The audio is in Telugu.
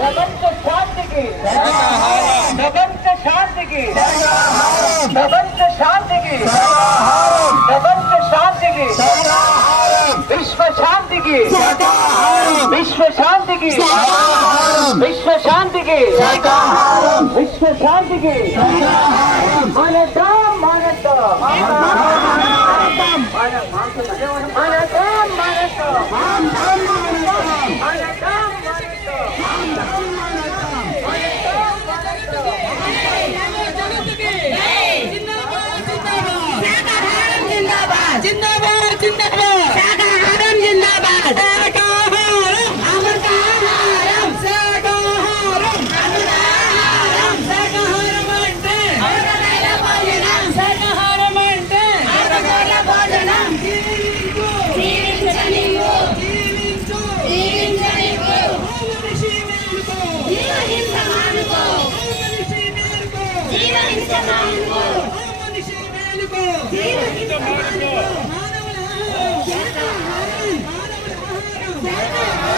ప్రపంచ శాంతికి ప్రపంచ శాంతికి ప్రపంచ శాంతికి ప్రపంచ శాంతికి విశ్వ శాంతికి విశ్వ శాంతికి విశ్వ శాంతికి విశ్వ శాంతికి మనదాం మనదాం जिंदाबाद जिंदाबाद शाकाहारम जिंदाबाद शाकाहारम अमृताहारम शाकाहारम अमृताहारम शाकाहारम అంటే అమృతమైన భోజనం శాకాహారం అంటే అమృతమైన భోజనం జీవించనివ్వు జీవించు జీవించనివ్వు మనిషి మేలుకో జీవహింస మానుకో మనిషి మేలుకో జీవహింస మానుకో మనిషి మేలుకో జీవహింస మానుకో మానవుల ఆహారం శాకాహారం మానవుల ఆహారం శాకాహారం